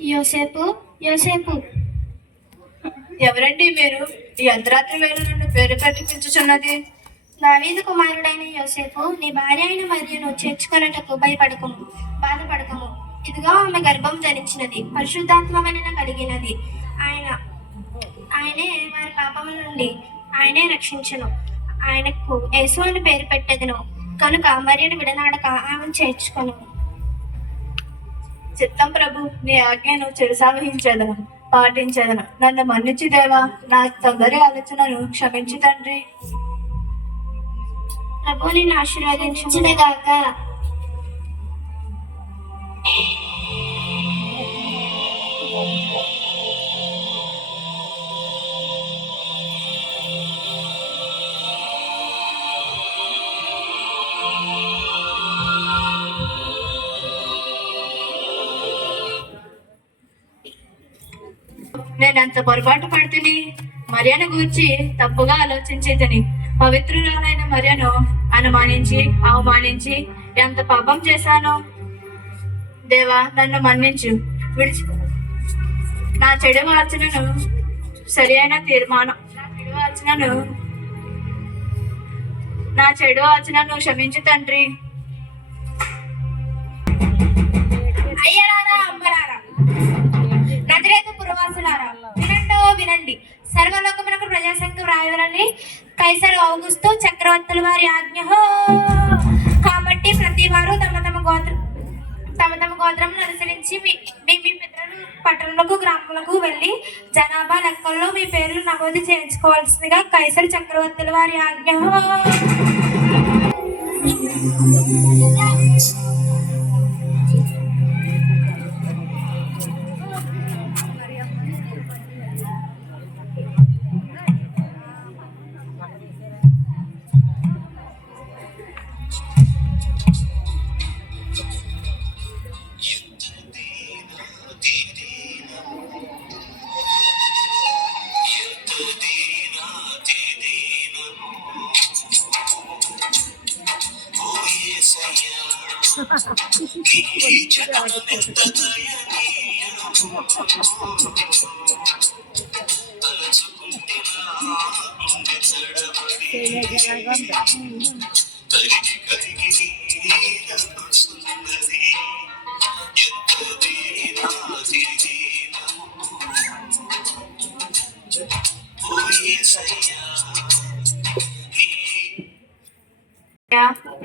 యోసేపు, యోసేపు, ఎవరండి మీరు? ఈ అర్ధరాత్రి వేళ నన్ను పేరు పెట్టి పిలుచుచున్నది? దావీదు కుమారుడైన యోసేపు, నీ భార్య అయిన మరియను చేర్చుకొనుటకు బాధపడకము. ఇదిగో ఆమె గర్భం ధరించినది, పరిశుద్ధాత్మ వలన కలిగినది. ఆయనే వారి పాపముల నుండి ఆయనే రక్షించును. ఆయనకు యేసు అని పేరు పెట్టెదను. కనుక మరియను విడనాడక ఆమెను చేర్చుకొను. చిత్తం ప్రభు, నీ ఆజ్ఞను చిరసావహించేదను, పాటించేదను. నన్ను మన్నించి దేవా, నా తొందరి ఆలోచనను క్షమించి తండ్రి. ప్రభు నిన్ను ఆశీర్వదించుగాక. నేనెంత పొరపాటు పడుతుని, మరియను గూర్చి తప్పుగా ఆలోచించేదని. పవిత్రురాలైన మరియను అనుమానించి అవమానించి ఎంత పాపం చేశాను. దేవా, నన్ను మన్నించు. నా చెడు ఆలోచనను సరి అయిన తీర్మానం నా చెడు ఆలోచనను క్షమించు తండ్రి. అయ్యలారా, అమ్మలారా, నజరేతు పురవాసులారా, వినండి. సర్వలోకమునకు ప్రజాసంఘం రాయవలని కైసరు ఔగుస్తు చక్రవర్తుల వారి ఆజ్ఞ. కాబట్టి ప్రతి వారు తమ తమ గోత్రమును అనుసరించి మీ పితరుల పట్టణములకు గ్రామములకు వెళ్ళి జనాభా లెక్కల్లో మీ పేర్లు నమోదు చేయించుకోవాల్సిందిగా కైసరు చక్రవర్తుల వారి ఆజ్ఞ.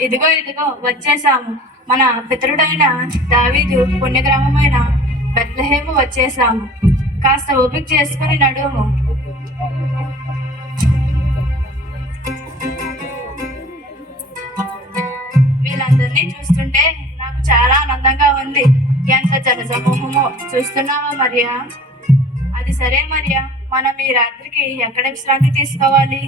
ఇదిగో ఇదిగో వచ్చేసాము. మన పితరుడైన దావీదు పుణ్యగ్రామమైన బెత్లెహేము వచ్చేసాము. కాస్త ఓపిక చేసుకుని నడుము. వీళ్ళందరినీ చూస్తుంటే నాకు చాలా ఆనందంగా ఉంది. ఎంత జనసమూహమో చూస్తున్నావా మరియా? అది సరే మరియా, మనం ఈ రాత్రికి ఎక్కడ విశ్రాంతి తీసుకోవాలి?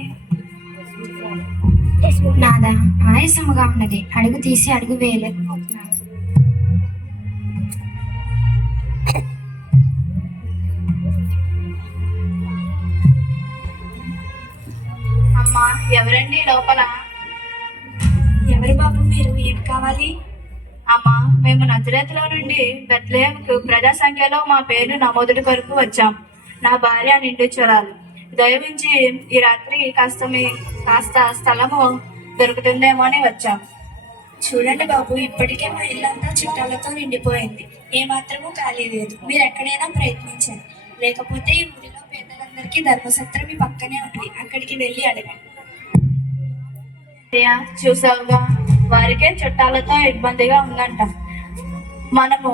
నాదా ఆయాసముగా ఉన్నది, అడుగు తీసి అడుగు వేయలేకపోతున్నాను. అమ్మా, ఎవరండి లోపల? ఎవరు బాబు మీరు? ఏం కావాలి? అమ్మా, మేము నజరేతులో నుండి బెత్లెహేముకు ప్రజా సంఖ్యలో మా పేరు నమోదు కొరకు వచ్చాం. నా భార్య నిండుచురాలు. దయవించి ఈ రాత్రి కాస్త స్థలము దొరుకుతుందేమో అని వచ్చాం. చూడండి బాబు, ఇప్పటికే మా ఇల్లంతా చుట్టాలతో నిండిపోయింది. ఏమాత్రమూ ఖాళీ లేదు. మీరు ఎక్కడైనా ప్రయత్నించండి. లేకపోతే ఈ ఊరిలో పేదలందరికీ ధర్మసత్రం మీ పక్కనే ఉంది, అక్కడికి వెళ్ళి అడగండి. చూసావుగా, వారికే చుట్టాలతో ఇబ్బందిగా ఉందంట. మనము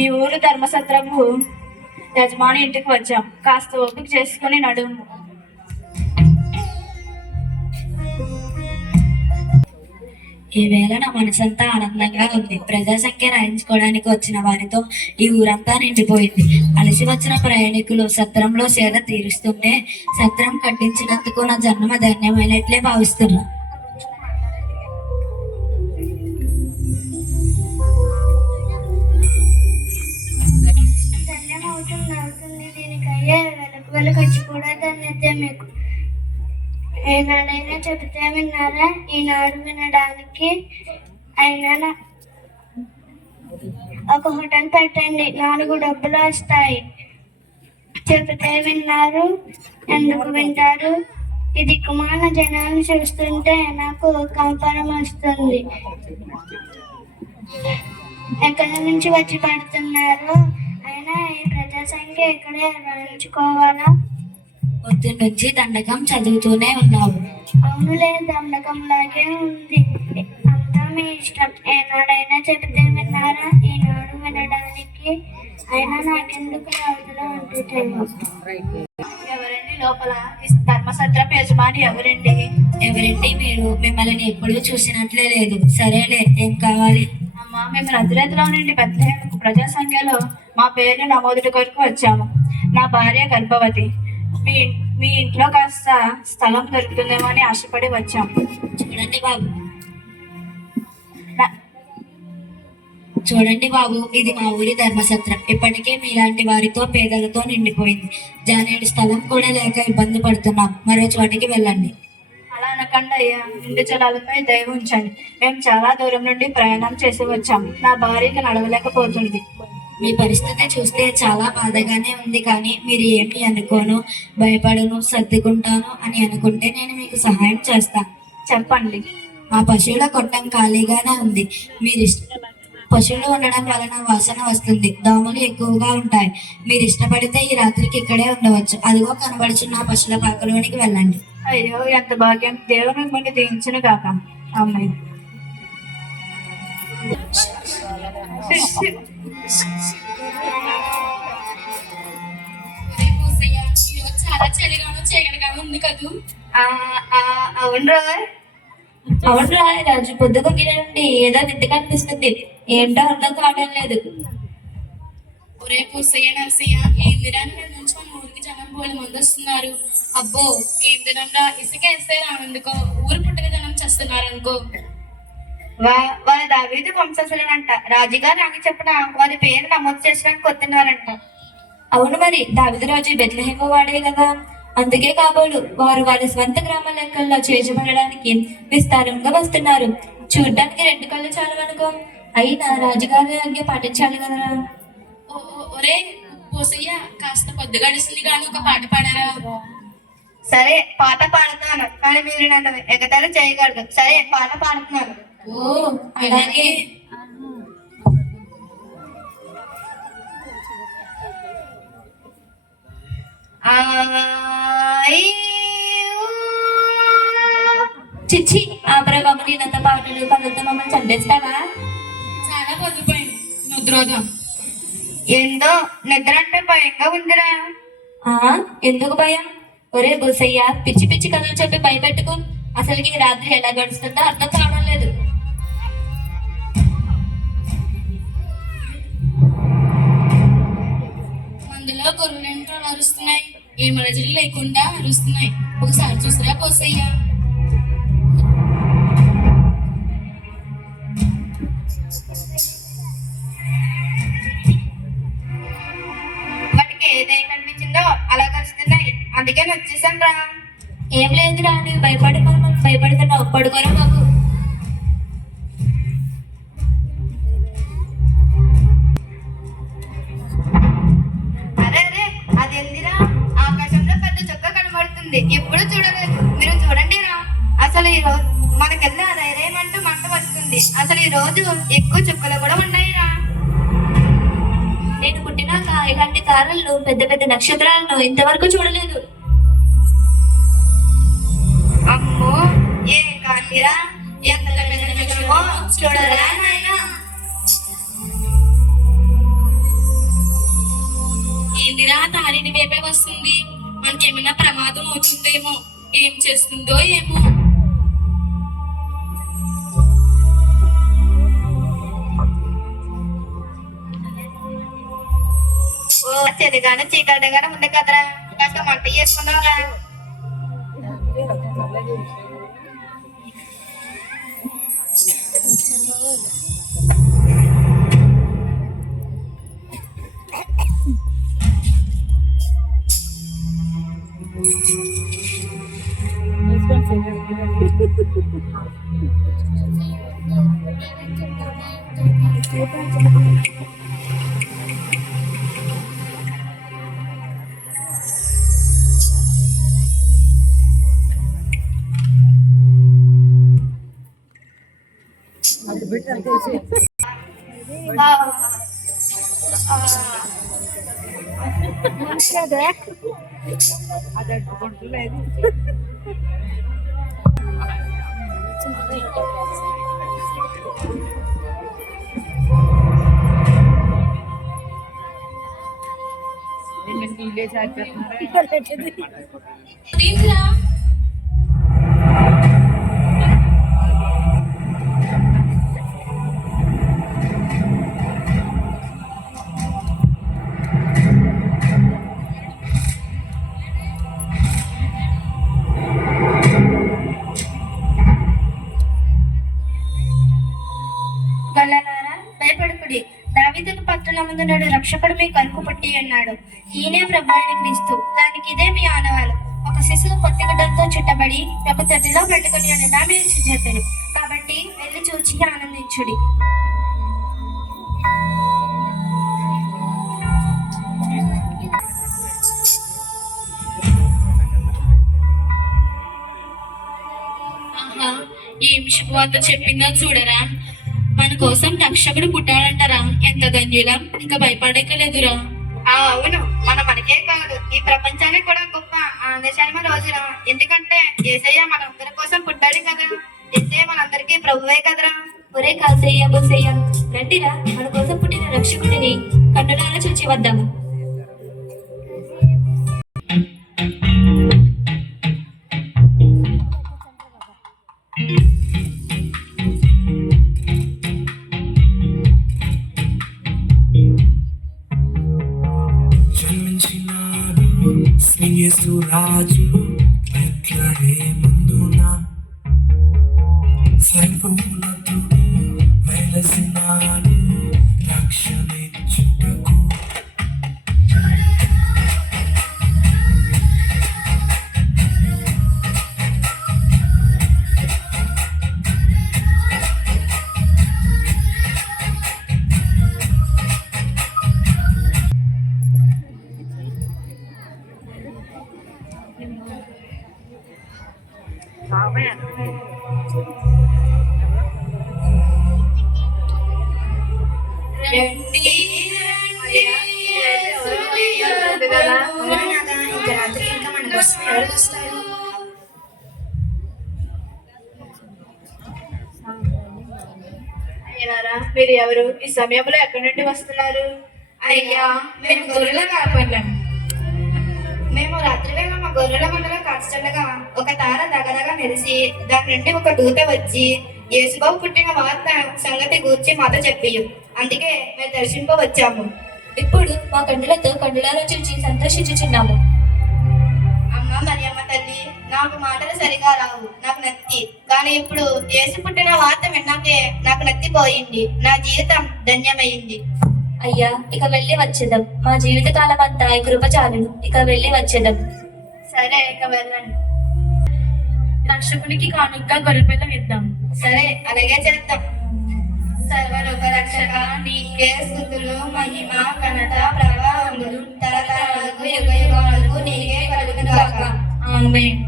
ఈ ఊరు ధర్మసత్రము యజమాని ఇంటికి వచ్చాం. కాస్త ఓపిక చేసుకుని నడుము. ఈవేళ నా మనసంతా ఆనందంగా ఉంది. ప్రజా సంఖ్య రాయించుకోవడానికి వచ్చిన వారితో ఈ ఊరంతా నిండిపోయింది. అలసి వచ్చిన ప్రయాణికులు సత్రంలో సేద తీరుస్తుంటే సత్రం కట్టించినందుకు నా జన్మ ధన్యమైనట్లే భావిస్తున్నా. దీనికయ్యే వెలుకొచ్చి కూడా ధన్యతే మీకు. ఏనాడైనా చెబితే విన్నారా? ఈనాడు వినడానికి అయినా ఒక హోటల్ పెట్టండి, 4 డబ్బులు వస్తాయి. చెబితే విన్నారు, ఎందుకు వింటారు? ఈ దిక్కుమాల జనాలను చూస్తుంటే నాకు కంపనం వస్తుంది. ఎక్కడి నుంచి వచ్చి పడుతున్నారు? అయినా ఈ ప్రజా సంఖ్య ఇక్కడే రాయించుకోవాలా? పొద్దు నుంచి దండకం చదువుతూనే ఉన్నావు. అవునులే, దండకంలాగే ఉంది. అంతా మీ ఇష్టం. ఏనాడైనా చెబితే విన్నారా? ఈనాడు వినడానికి. అయినా నాకెందుకు అవతల ఉంటుందేమో. ఎవరండి లోపల? ఈ ధర్మసత్రపు యజమాని ఎవరండి? ఎవరండి మీరు? మిమ్మల్ని ఎప్పుడూ చూసినట్లే లేదు. సరేలే, ఏం కావాలి? అమ్మా, మేము నజరేతులో నుండి బెత్లెహేముకు ప్రజా సంఖ్యలో మా పేర్లు నమోదు కొరకు వచ్చాము. నా భార్య గర్భవతి. మీ ఇంట్లో కాస్త స్థలం దొరుకుతుందేమో అని ఆశపడి వచ్చాము. చూడండి బాబు, ఇది మా ఊరి ధర్మసత్రం. ఇప్పటికే మీలాంటి వారితో పేదలతో నిండిపోయింది. జానేడు స్థలం కూడా లేక ఇబ్బంది పడుతున్నాం. మరో చోటికి వెళ్ళండి. అలా అనకండి అయ్యా, నిండు జలాలపై దయ ఉంచండి. మేము చాలా దూరం నుండి ప్రయాణం చేసి వచ్చాము. నా భార్యకి నడవలేకపోతుంది. మీ పరిస్థితి చూస్తే చాలా బాధగానే ఉంది. కానీ మీరు ఏమి అనుకోను, భయపడను, సర్దుకుంటాను అని అనుకుంటే నేను మీకు సహాయం చేస్తాను. చెప్పండి. మా పశువుల కొట్టం ఖాళీగానే ఉంది. పశువులు ఉండడం వలన వాసన వస్తుంది. దోమలు ఎక్కువగా ఉంటాయి. మీరు ఇష్టపడితే ఈ రాత్రికి ఇక్కడే ఉండవచ్చు. అదిగో కనబడుచున్న పశువుల పాకలోనికి వెళ్ళండి. అయ్యో, ఎంత భాగ్యం! దేవుడు మిమ్మల్ని దీవించును కాక. అమ్మాయి చాలా చలిగాను చీకటిగాను ఉంది కదూ? అవునరా. అవునరా, రాజు పొద్దుకు గిరండి ఏదో వింత కనిపిస్తుంది. ఏంటో అర్థం కావడం లేదు. ఒరే పూసయ్య, నరసయ్య, ఏం దినాన్ని నుంచి మన ఊరికి జనం బోళ్ళు మంది వస్తున్నారు. అబ్బో, ఏం దినంగా ఇసుక వేస్తే రానందుకో ఊరు పుట్టక జనం చేస్తున్నారు అనుకో. వారి దావీదు వంశస్థులనంట. రాజుగారు అని చెప్పిన వారి పేరు నమోదు చేసడానికి వస్తున్నారంట. అవును, మరి దావీదు రాజు బెత్లెహేము వాడే కదా. అందుకే కాబోలు వారు వారి స్వంత గ్రామ లెక్కల్లో చేర్చబడడానికి విస్తారంగా వస్తున్నారు. చూడ్డానికి 2 కళ్ళు చాలు అనుకో. అయినా రాజుగారి ఆజ్ఞ పాటించాలి కదరా. ఒరే పూసయ్య, కాస్త పొద్దు గడిసింది కానీ ఒక పాట పాడారా? సరే, పాట పాడుతున్నాను, కానీ మీరు నన్ను ఎగతాళి చేయగలరు. సరే, పాట పాడుతున్నాను. ఓ, అలాగే. చిచ్చి, ఆ ప్రభావం నంత పాటలు కళ్ళతో మమ్మల్ని చంపేస్తావా? చాలా పొద్దుపోయింది, నిద్రోదాం. ఏందో నిద్ర అంటే భయంగా ఉందిరా. ఎందుకు భయం? ఒరే బుసయ్య, పిచ్చి పిచ్చి కథలు చెప్పి భయపెట్టుకో. అసలుకి ఈ రాత్రి ఎలా గడుస్తుందో అర్థం కావడం లేదు. అందులో గొర్రెంటో అరుస్తున్నాయి. ఏ మరజలు లేకుండా అరుస్తున్నాయి. ఒకసారి చూసిరా పోసయ్యా. వాటికి ఏదేం కనిపించిందో అలా కలుస్తున్నాయి. అందుకే వచ్చేసాను రా. ఏం లేదురా, నీకు భయపడుతున్నావు. పడుకోరా బాబు. అరే అరే, అది ఎందిరా? ఆకాశంలో పెద్ద చుక్క కనబడుతుంది. ఎప్పుడు చూడలేదు. మీరు చూడండి రా. అసలు ఈ రోజు మనకెల్లా ధైర్యమంటూ మంట వస్తుంది. అసలు ఈ రోజు ఎక్కువ చుక్కలు కూడా ఉన్నాయిరా. నేను పుట్టినాక ఇలాంటి తారలను, పెద్ద పెద్ద నక్షత్రాలను ఇంతవరకు చూడలేదు. అమ్మో, ఏ కాంతిరా! ఎంత పెద్ద నక్షత్రమో చూడరా నాయనా. ఏందిరా, తారిని వైపే వస్తుంది. మనకేమైనా ప్రమాదం అవుతుందేమో. ఏం చేస్తుందో ఏమో. ఓ, చలిగాను చీకటిగానే ఉంది కదరా. కాస్త మంట చేసుకున్నావురా. Thank you. దీంట్లో గల్లలారా భయపడుకుడి, దావీదుకు పట్టణమందు నాడు రక్షకుడు మీ కలుపు పుట్టి అన్నాడు. ఈయనే ప్రభు అయిన క్రీస్తు. దానికి ఇదే మీ ఆనవాలు. ఒక శిశువు పొత్తిగడ్డంతో చుట్టబడి ప్రభు తొట్టిలో పెట్టుకుని అని మీరు చెప్పారు. కాబట్టి వెళ్ళి చూచి ఆనందించుడి. ఆహా, ఏం శుభవార్త చెప్పిందో చూడరా. మన కోసం రక్షకుడు పుట్టాడంటారా. ఎంత ధన్యులం, ఇంకా భయపడకలేదురా. అవును, మనకే కాదు ఈ ప్రపంచానికి కూడా గొప్ప ఆనందశర్మ రోజురా. ఎందుకంటే యేసయ్య మనందరి కోసం పుట్టాడు కదా. యేసయ్య మనందరికీ ప్రభువే కదరా. ఒరే కాసయ్య బోసయ్య, రండిరా, మన కోసం పుట్టిన రక్షకుడిని కన్నులారా చూచి వద్దాము. రాజు బెత్లెహేమున సర్వోన్నతుడు వెలసినాడు రక్షణించుటకు. అయ్యారా, మీరు ఎవరు? ఈ సమయంలో ఎక్కడి నుండి వస్తున్నారు? అయ్యా, మేము గొర్రెల కాపర్లం. మేము రాత్రివేళ మా గొర్రెల మందలో కాల్చుండగా ఒక తార దగదగా మెరిసి దాని నుండి ఒక దూత వచ్చి యేసుబాబు పుట్టిన వార్త సంగతి గూర్చి మాతో చెప్పియు. అందుకే మేము దర్శింపవచ్చాము. ఇప్పుడు మా కన్నులతో కన్నులారా చూచి సంతోషించుచున్నాము. అమ్మ మరియమ్మ తల్లి, నాకు మాటలు సరిగా రావు, నాకు నత్తి. కానీ ఇప్పుడు యేసు పుట్టిన వార్త విన్నాకే నాకు నత్తిపోయింది. నా జీవితం ధన్యమైంది. అయ్యా, ఇక వెళ్ళి వచ్చేద్దాం. మా జీవిత కాలం అంతా ఈ కృప చాలును. ఇక వెళ్ళి వచ్చేద్దాం. సరే, ఇక వెళ్ళండి. రక్షకునికి కానుక గొర్రెపిల్ల ఇద్దాం. సరే, అలాగే చేద్దాం. సర్వలోక రక్షక, నీకే స్తుతులు, మహిమ, ఘనత, ప్రభావములు తరతరాలకు యుగ యుగాలకు నీకే కలుగును గాక. ఆమేన్.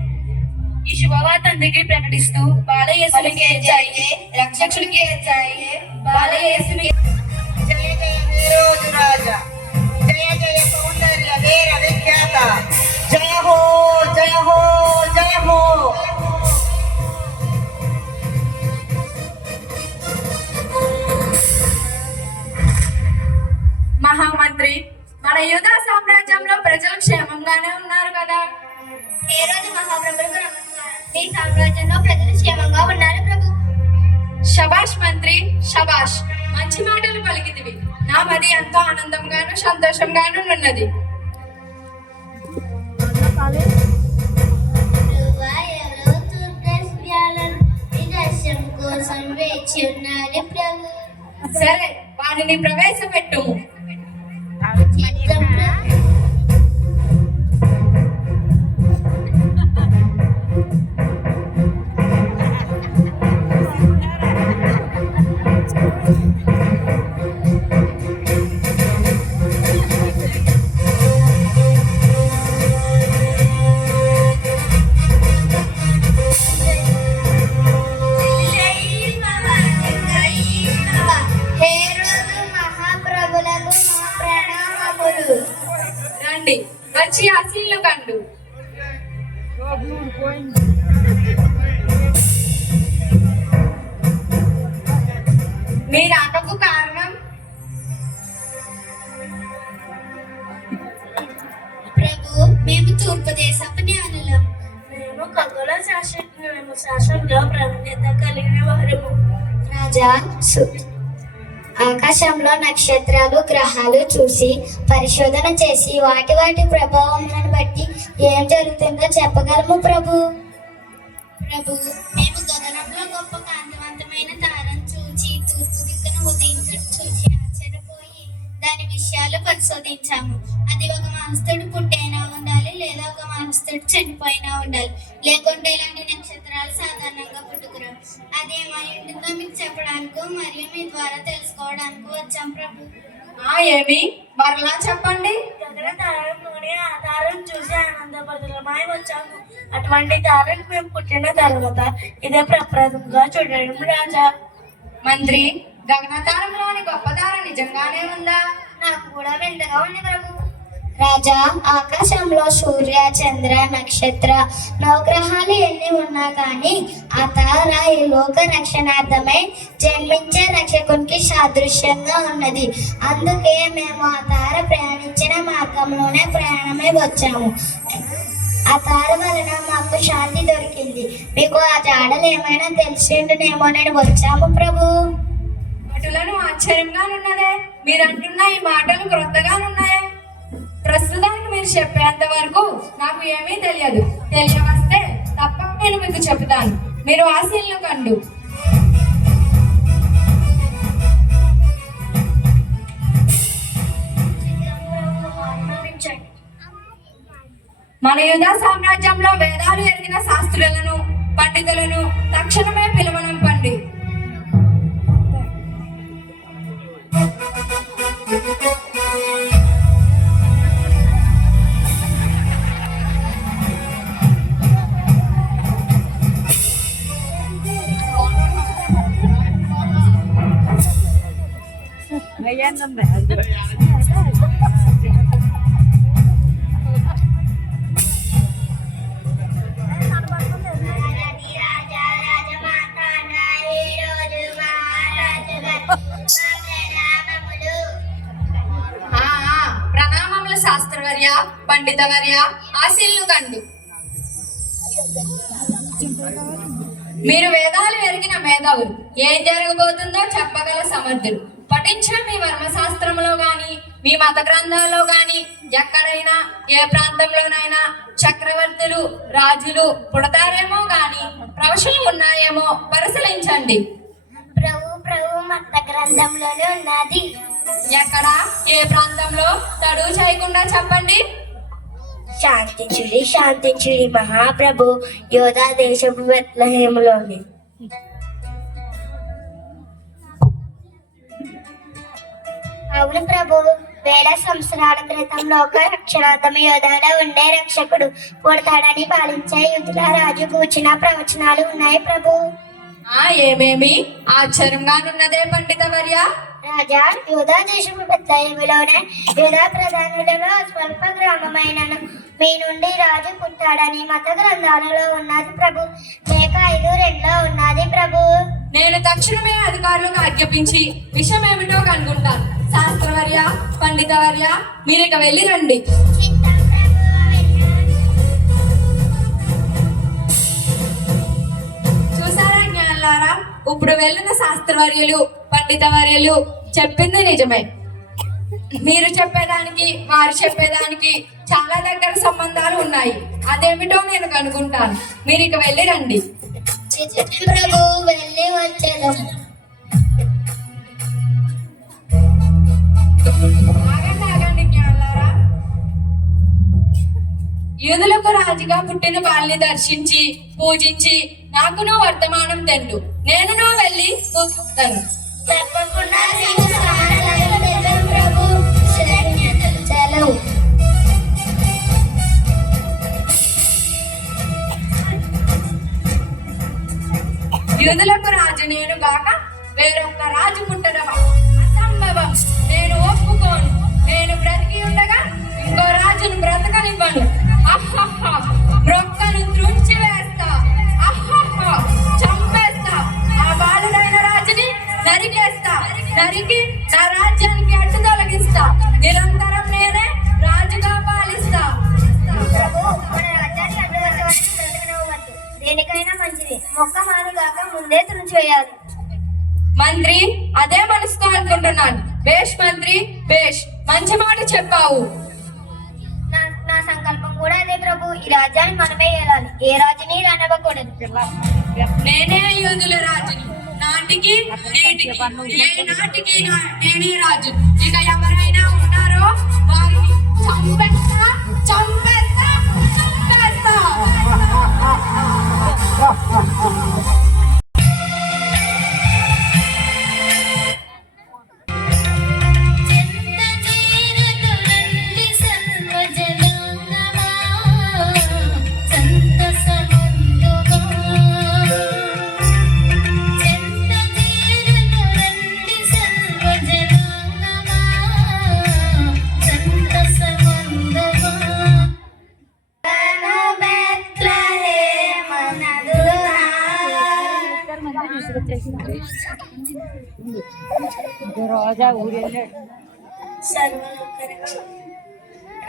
ఈ శుభవార్త అందరికీ ప్రకటిస్తూ బాలయేసునికి జయ, రక్షకునికి జయ, బాలయేసుని జయ జయ వీరోజు రాజా, జయ జయ సౌందర్య వీర విఖ్యాత, జయ హో జయ హో జయ హో. మహామంత్రి, మన యూదా సామ్రాజ్యంలో ప్రజలు క్షేమంగానే ఉన్నారు కదా. ఏ రోజు మహాప్రభులకు నమస్కారం. మీ సామ్రాజ్యంలో ప్రజలు క్షేమంగా ఉన్నారు ప్రభు. శబాష్ మంత్రి, శబాష్. మంచి మాటలు పలికితివి. నా మది ఎంతో ఆనందంగాను సంతోషంగాను ఉన్నది. ఎవరో దుర్దర్శనాలను నిదర్శనం కోసం వేచి ఉన్నారు ప్రభు. సరే, వారిని ప్రవేశపెట్టుము. చిత్తం ప్రభు. రండి వచ్చి ఆశీల్లు కండు. మీ రాకకు కారణం ప్రభు, మేము తూర్పు దేశపు జ్ఞానులం. మేము ఖగోళ శాస్త్రజ్ఞులము, శాస్త్రంలో ప్రావీణ్యత కలిగిన వారము. రాజా, ఆకాశంలో నక్షత్రాలు గ్రహాలు చూసి పరిశోధన చేసి వాటి వాటి ప్రభావములను బట్టి ఏం జరుగుతుందో చెప్పగలము ప్రభు. ప్రభు, మేము గగనంలో గొప్ప కాంతివంతమైన తారను చూచి తూర్పు దిక్కున ఉదయించడం చూసి ఆశ్చర్యపోయి దాని విషయాలు పరిశోధించాము. అది ఒక మానస్తుడు పుట్టైనా ఉండాలి, లేదా ఒక మానస్తుడు చనిపోయినా ఉండాలి, లేకుంటే ఇలాంటి నక్షత్రాలు సాధారణంగా పుట్టుకురావు. అదేమై ఉంటుందో మీకు చెప్పడానికి మరియు మీ ద్వారా తెలుసుకోవడానికి వచ్చాం ప్రభు. ఏమి మరలా చెప్పండి. గగన తారలోని ఆ తారను చూసి ఆనందపడుతులమై వచ్చాము. అటువంటి తారను మేము పుట్టిన తర్వాత ఇదే ప్రప్రదంగా చూడడం రాజా. మంత్రి, గగనతారంలోని గొప్ప తార నిజంగానే ఉందా? నాకు కూడా వింతగా ఉంది ప్రభు. రాజా, ఆకాశంలో సూర్య చంద్ర నక్షత్ర నవగ్రహాలు ఎన్ని ఉన్నా కానీ ఆ తార ఈ లోక రక్షణార్థమై జన్మించే రక్షకునికి సాదృశ్యంగా ఉన్నది. అందుకే మేము ఆ తార ప్రయాణించిన మార్గంలోనే ప్రయాణమై వచ్చాము. ఆ తార వలన మాకు శాంతి దొరికింది. మీకు ఆ జాడలు ఏమైనా తెలిసిండునేమో నేను వచ్చాము ప్రభు. మాటలను ఆశ్చర్యంగానున్నదే. మీరంటున్న ఈ మాటలు క్రొత్తగానున్నాయి. ప్రస్తుతానికి మీరు చెప్పేంత వరకు నాకు ఏమీ తెలియదు. తెలియవస్తే తప్పక నేను మీకు చెప్తాను. మీరు ఆశీల్లు కండు. మన యుధ సామ్రాజ్యంలో వేదాలు ఎరిగిన శాస్త్రులను పండితులను తక్షణమే పిలవనంపండి. ప్రణామములు శాస్త్రవర్య, పండితవర్య, ఆశీల్లు కండు. మీరు వేదాలు ఎరిగిన మేధావులు, ఏం జరగబోతుందో చెప్పగల సమర్థులు. పఠించిన మీ వర్మశాస్త్రంలో గాని మీ మత గ్రంథాల్లో గాని ఎక్కడైనా ఏ ప్రాంతంలోనైనా చక్రవర్తులు రాజులు పుడతారేమో గాని ప్రవశలు ఉన్నాయేమో పరిశీలించండి. ప్రభు మత గ్రంథంలోనే ఉన్నది. ఎక్కడ ఏ ప్రాంతంలో తడువు చేయకుండా చెప్పండి. శాంతించుడి మహాప్రభు, యోధా దేశపు బెత్లెహేములోని. అవును ప్రభు, వేల సంవత్సరాల క్రితం లోక రక్షణార్థం యోధాలో ఉండే రక్షకుడు పుడతాడని పాలించే యుద్ధుల రాజు కూర్చిన ప్రవచనాలు ఉన్నాయి ప్రభు. ఏమేమి ఆశ్చర్యంగానున్నదే పండితవర్య. రాజా, యోధా దేశపు బెత్లెహేములోనే యోధా ప్రధానులలో స్వల్ప గ్రామమైనను మీ నుండి రాజు పుట్టాడని మత గ్రంథాలలో ఉన్నది ప్రభు. లేక 5:2 ఉన్నది ప్రభు. నేను తక్షణమే అధికారులకు ఆజ్ఞాపించి విషయం ఏమిటో కనుగొంటాను. శాస్త్రవర్య, పండితవర్య, మీరు ఇక వెళ్ళి రండి. చూసారా జ్ఞానులారా, ఇప్పుడు వెళ్ళిన శాస్త్రవర్యులు పండితవర్యులు చెప్పింది నిజమే. మీరు చెప్పేదానికి వారు చెప్పేదానికి చాలా దగ్గర సంబంధాలు ఉన్నాయి. అదేమిటో నేను కనుగొంటాను. మీరు ఇక వెళ్ళి రండి. ప్రభు, వెళ్ళి వచ్చేదాం. ఆగండి జ్ఞానులారా. యూదులకు రాజుగా పుట్టిన వాళ్ళని దర్శించి పూజించి నాకును వర్తమానం తెండు. నేనును వెళ్ళి పూజిస్తాను. తప్పకుండా ప్రభు. సెలవు. యూదులకు రాజు నేను గాక వేరొక రాజు పుట్టడం అసంభవం. నేను ఒప్పుకోను. నేను బ్రతికి ఉండగా ఇంకో రాజును వేయాలి. మంత్రి అదే మనసుతో అనుకుంటున్నాను. బేష్ మంత్రి బేష్, మంచి మాట చెప్పావు. నా సంకల్పం కూడా అదే ప్రభు. ఈ రాజ్యాన్ని మనమే ఏలాలి, ఏ రాజుని రానివ్వకూడదు. నేనే యూదుల రాజుని, నాటికి నేటికి ఏ నాటికి నేనే రాజు. ఇక ఎవరైనా ఉన్నారో వారిని చంపేస్తా చంపేస్తా చంపేస్తా.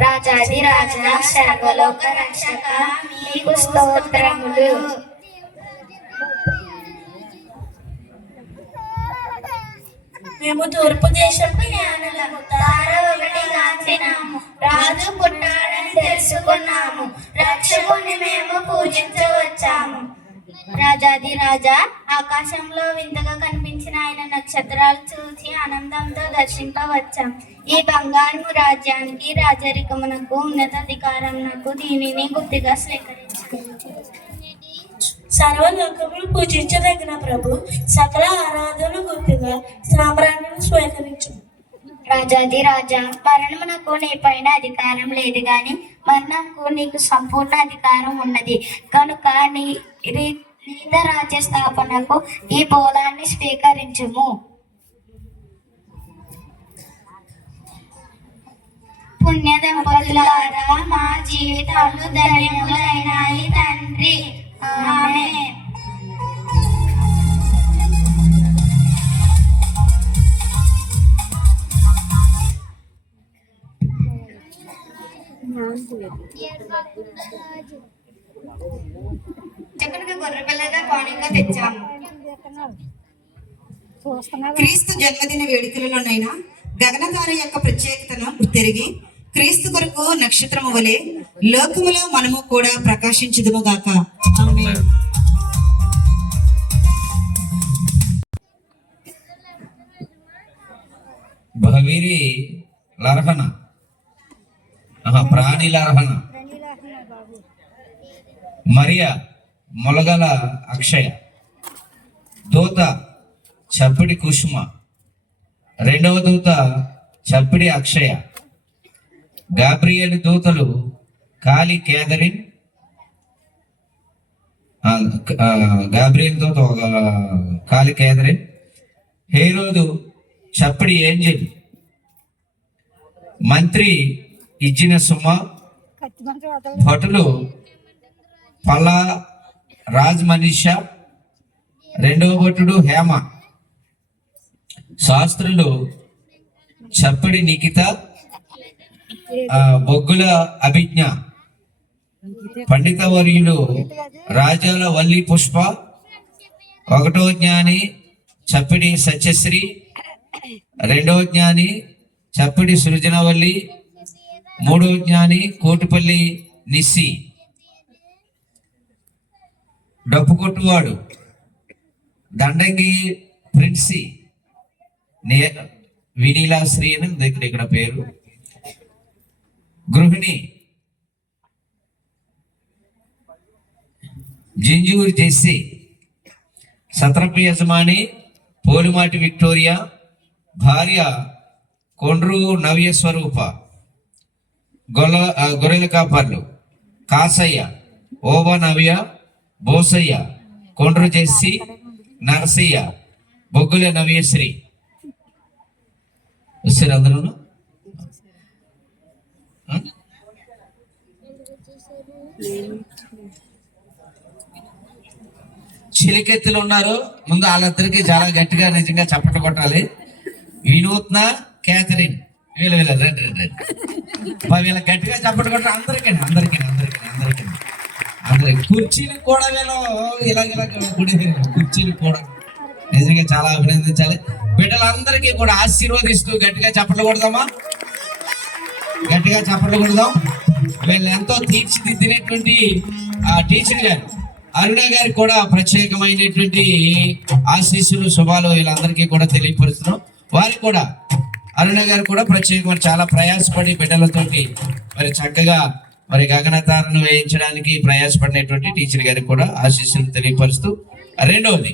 రాజాది రాజా సర్వలోక రక్షక మీకు స్తోత్రములు. మేము తూర్పు దేశపు జ్ఞానులము, తార ఒకటి కాచినాము, రాజు పుట్టాడని తెలుసుకున్నాము, రక్షకుని మేము పూజించవచ్చాము. రాజాది రాజా ఆకాశంలో వింతగా కనిపించిన ఆయన నక్షత్రాలు చూసి ఆనందంతో దర్శింపవచ్చాం. ఈ బంగారు రాజ్యానికి రాజరికమునకు ఉన్నతాధికారమునకు దీనిని గుర్తుగా స్వీకరించాం. సర్వలోకములు పూజించదగిన ప్రభు, సకల ఆరాధనలు గుర్తుగా సామ్రాజ్యం స్వీకరించు. రాజాది రాజా మరణమునకు నీ పైన అధికారం లేదు గాని మరణంకు నీకు సంపూర్ణ అధికారం ఉన్నది కనుక నీ రాజ్య స్థాపనకు ఈ బోలాన్ని స్వీకరించుము. పుణ్య దంపతులారా మా జీవితాలు ధన్యములైనాయి తండ్రి. ఆమేన్. చక్కగా గొర్రె పిల్లగా కోణంగా తెచ్చాము. క్రీస్తు జన్మదిన వేడుకలలోనైనా గగనతార యొక్క ప్రత్యేకతను గుర్తెరిగి క్రీస్తు కొరకు నక్షత్రము వలె లోకములో మనము కూడా ప్రకాశించుదుము గాక. ఆమేన్. భవిరి లర్హన ప్రాణి లర్హన మరియా మొలగల అక్షయ దూత చప్పిడి కుసుమ రెండవ దూత చప్పిడి అక్షయ గాబ్రియేలు దూతలు కాలి కేదరిన్ గాబ్రియేలు దూత కాలి కేదరిన్ హేరోదు చప్పిడి ఏంజల్ మంత్రి ఇచ్చిన సుమ భటులు పల్లా రాజ్ మనీషా రెండవ భటుడు హేమ శాస్త్రులు చప్పిడి నిఖిత బొగ్గుల అభిజ్ఞ పండిత వర్యులు రాజాల వల్లి పుష్ప ఒకటో జ్ఞాని చప్పిడి సత్యశ్రీ రెండవ జ్ఞాని చప్పిడి సృజనవల్లి మూడవ జ్ఞాని కోటిపల్లి నిస్సి డప్పు కొట్టువాడు దండంగి ప్రిన్సి వినీలాశ్రీ అని ఇక్కడ పేరు గృహిణి జింజూర్ జెస్సీ సత్రపు యజమాని పోలిమాటి విక్టోరియా భార్య కొండ్రు నవ్య స్వరూప గొర్రెల కాపర్లు కాసయ్య ఓబా నవ్య బోసయ్య కొండ్రు జెస్సి నరసయ్య బొగ్గుల నవ్యశ్రీ వస్తారు అందరూ. చిలికెత్తులు ఉన్నారు ముందు వాళ్ళిద్దరికి చాలా గట్టిగా నిజంగా చప్పట్లు కొట్టాలి. వినూత్న క్యాథరిన్ వీళ్ళ వీళ్ళ గట్టిగా చప్పట్లు కొట్టాలి. అందరికీ కుర్చీలు కూడా వీళ్ళు ఇలాగ కుడి కుర్చీలు కూడా నిజంగా చాలా అభినందించాలి. బిడ్డలందరికీ కూడా ఆశీర్వదిస్తూ గట్టిగా చప్పట్లు కొడదామా? గట్టిగా చప్పట్లు కొడదాం. వీళ్ళు ఎంతో తీర్చిదిద్దినటువంటి ఆ టీచర్ గారు అరుణ గారికి కూడా ప్రత్యేకమైనటువంటి ఆశీస్సులు శుభాలు వీళ్ళందరికీ కూడా తెలియపరుస్తున్నాం. వారికి కూడా అరుణ గారు కూడా ప్రత్యేకమైన చాలా ప్రయాసపడి బిడ్డలతోటి మరి చక్కగా మరి గగనతారను వేయించడానికి ప్రయాసపడినటువంటి టీచర్ గారికి కూడా ఆశీస్సులు తెలియపరుస్తూ, రెండవది